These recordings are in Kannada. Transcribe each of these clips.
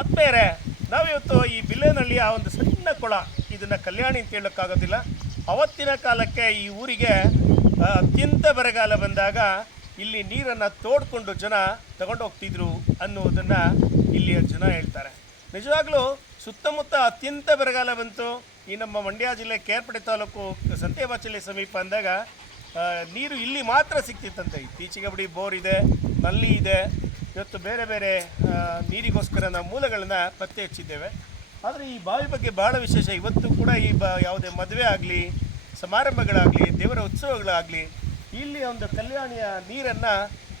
ಆತ್ಮೇರೆ ನಾವಿವತ್ತು ಈ ಬಿಲ್ಲೇನಹಳ್ಳಿಯ ಒಂದು ಸಣ್ಣ ಕೊಳ, ಇದನ್ನ ಕಲ್ಯಾಣಿ ಅಂತ ಹೇಳೋಕ್ಕಾಗೋದಿಲ್ಲ. ಅವತ್ತಿನ ಕಾಲಕ್ಕೆ ಈ ಊರಿಗೆ ಅತ್ಯಂತ ಬರಗಾಲ ಬಂದಾಗ ಇಲ್ಲಿ ನೀರನ್ನು ತೋಡ್ಕೊಂಡು ಜನ ತಗೊಂಡು ಹೋಗ್ತಿದ್ರು ಅನ್ನುವುದನ್ನ ಇಲ್ಲಿಯ ಜನ ಹೇಳ್ತಾರೆ. ನಿಜವಾಗ್ಲೂ ಸುತ್ತಮುತ್ತ ಅತ್ಯಂತ ಬರಗಾಲ ಬಂತು. ಈ ನಮ್ಮ ಮಂಡ್ಯ ಜಿಲ್ಲೆ ಕೇರ್ಪಡೆ ತಾಲೂಕು ಸಂತೇಬಾಚಲ್ಲಿ ಸಮೀಪ ಅಂದಾಗ ನೀರು ಇಲ್ಲಿ ಮಾತ್ರ ಸಿಕ್ತಿತ್ತಂತೆ. ಇತ್ತೀಚೆಗೆ ಬಿಡಿ ಬೋರ್ ಇದೆ, ನಲ್ಲಿ ಇದೆ ಇವತ್ತು ಬೇರೆ ಬೇರೆ ನೀರಿಗೋಸ್ಕರ ನಾವು ಮೂಲಗಳನ್ನು ಪತ್ತೆ ಹಚ್ಚಿದ್ದೇವೆ. ಆದರೆ ಈ ಬಾವಿ ಬಗ್ಗೆ ಬಹಳ ವಿಶೇಷ. ಇವತ್ತು ಕೂಡ ಈ ಬ, ಯಾವುದೇ ಮದುವೆ ಆಗಲಿ, ಸಮಾರಂಭಗಳಾಗಲಿ, ದೇವರ ಉತ್ಸವಗಳಾಗಲಿ, ಇಲ್ಲಿ ಒಂದು ಕಲ್ಯಾಣಿಯ ನೀರನ್ನು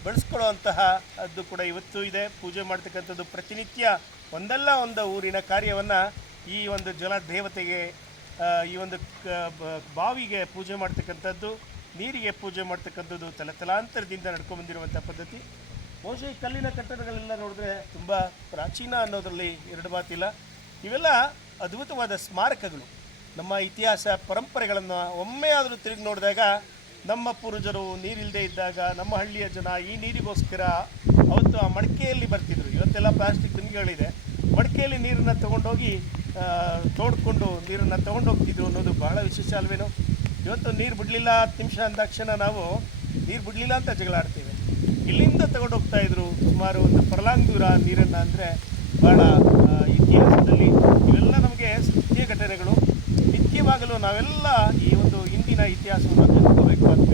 ಬಳಸ್ಕೊಳ್ಳುವಂತಹ ಅದು ಕೂಡ ಇವತ್ತು ಇದೆ. ಪೂಜೆ ಮಾಡ್ತಕ್ಕಂಥದ್ದು ಪ್ರತಿನಿತ್ಯ ಒಂದಲ್ಲ ಒಂದು ಊರಿನ ಕಾರ್ಯವನ್ನು ಈ ಒಂದು ಜಲ ದೇವತೆಗೆ ಈ ಒಂದು ಬಾವಿಗೆ ಪೂಜೆ ಮಾಡ್ತಕ್ಕಂಥದ್ದು, ನೀರಿಗೆ ಪೂಜೆ ಮಾಡ್ತಕ್ಕಂಥದ್ದು ತಲತಲಾಂತರದಿಂದ ನಡ್ಕೊಂಡು ಬಂದಿರುವಂಥ ಪದ್ಧತಿ. ಬಹುಶಃ ಕಲ್ಲಿನ ಕಟ್ಟಡಗಳೆಲ್ಲ ನೋಡಿದ್ರೆ ತುಂಬ ಪ್ರಾಚೀನ ಅನ್ನೋದರಲ್ಲಿ ಎರಡು ಮಾತಿಲ್ಲ. ಇವೆಲ್ಲ ಅದ್ಭುತವಾದ ಸ್ಮಾರಕಗಳು. ನಮ್ಮ ಇತಿಹಾಸ ಪರಂಪರೆಗಳನ್ನು ಒಮ್ಮೆ ಆದರೂ ತಿರುಗಿ ನೋಡಿದಾಗ ನಮ್ಮ ಪೂರ್ವಜರು ನೀರಿಲ್ಲದೆ ಇದ್ದಾಗ ನಮ್ಮ ಹಳ್ಳಿಯ ಜನ ಈ ನೀರಿಗೋಸ್ಕರ ಅವತ್ತು ಆ ಮಡಿಕೆಯಲ್ಲಿ ಬರ್ತಿದ್ರು. ಇವತ್ತೆಲ್ಲ ಪ್ಲಾಸ್ಟಿಕ್ ದಿನಗಳಿದೆ ಮಡಿಕೆಯಲ್ಲಿ ನೀರನ್ನು ತೊಗೊಂಡೋಗಿ ತೋಡ್ಕೊಂಡು ನೀರನ್ನು ತಗೊಂಡು ಹೋಗ್ತಿದ್ರು ಅನ್ನೋದು ಬಹಳ ವಿಶೇಷ ಅಲ್ವೇನು? ಇವತ್ತು ನೀರು ಬಿಡಲಿಲ್ಲ ಹತ್ತು ನಿಮಿಷ ಅಂದಾಕ್ಷಣ ನಾವು, ನೀರು ಬಿಡಲಿಲ್ಲ ಅಂತ ಜಗಳ ಆಡ್ತೀವಿ ಇಲ್ಲಿಂದ ತಗೊಂಡೋಗ್ತಾ ಇದ್ರು. ಸುಮಾರು ಒಂದು ಪರ್ಲಾಂಗ್ ದೂರ ನೀರನ್ನ ಅಂದರೆ ಬಹಳ ಇತಿಹಾಸದಲ್ಲಿ. ಇವೆಲ್ಲ ನಮಗೆ ಸತ್ಯ ಘಟನೆಗಳು ನಿತ್ಯವಾಗಲು ನಾವೆಲ್ಲ ಈ ಒಂದು ಹಿಂದಿನ ಇತಿಹಾಸವನ್ನು ತಿಳ್ಕೋಬೇಕು ಅಂತ